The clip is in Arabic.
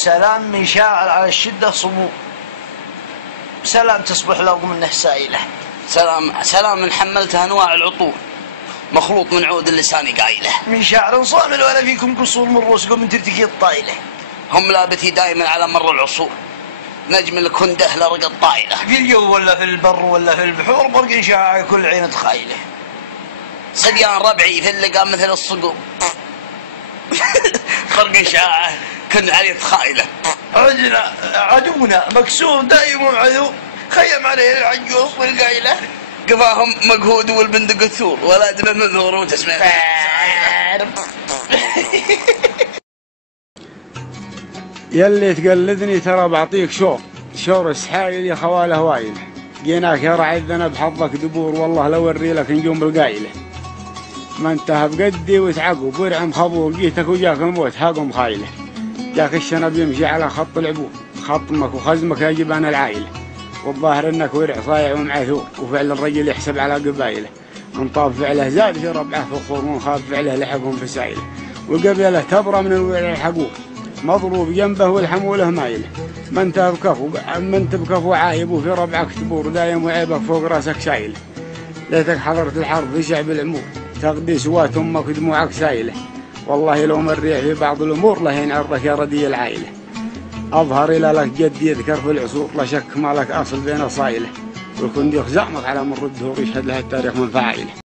سلام من شاعر على الشدة صبور، سلام تصبح له منه سائلة. سلام من حملته أنواع العطور، مخلوط من عود اللسان قايله. من شعر صامل ولا فيكم قصور من رؤوسكم من ترتكي الطايلة. هم لابتي دائما على مر العصور، نجم الكنده لرق الطايلة. في الجو ولا في البر ولا في البحور برق شاعر كل عين تخايله. صديان ربعي في اللقاء مثل الصقور فرق شاعر كن عليه تخايله. عدونا مكسور دايم عدو، خيم عليه العجوز والقايله. قفاهم مقهود والبندق الثور، ولا دمه منذور وتسمع يلي تقلدني ترى بعطيك شور السحايل يا خواله وايل. جيناك يا رعي الذنب حظك دبور، والله لو وري لك نجوم بالقايله. ما انتهى بقدي وتعقب ورعم خبور، جيتك وجاك الموت هاقم خايله. جاك الشنب يمشي على خط العبور، خطمك وخزمك يا جبان العايله. والظاهر انك ورع صايع ومعثور، وفعل الرجل يحسب على قبايله. من طاب فعله زاد في ربعه فخور، ومن خاف فعله لحقهم في سايله. وقبيله تبرى من الورع الحقور، مضروب جنبه والحموله مايله. ما انت بكفو عايب، وفي ربعك تبور دايم وعيبك فوق راسك شايله. ليتك حضرت الحرب في شعب العمور، تغدي سوات امك ودموعك سايله. والله لو مريح في بعض الامور لهين عرك يا ردي العايله. اظهر الى لك جد يذكر في العصور، لا شك ما لك اصل بين صايله. والكندي يخزعمك على مر الدهور، يشهد لها التاريخ من فعايله.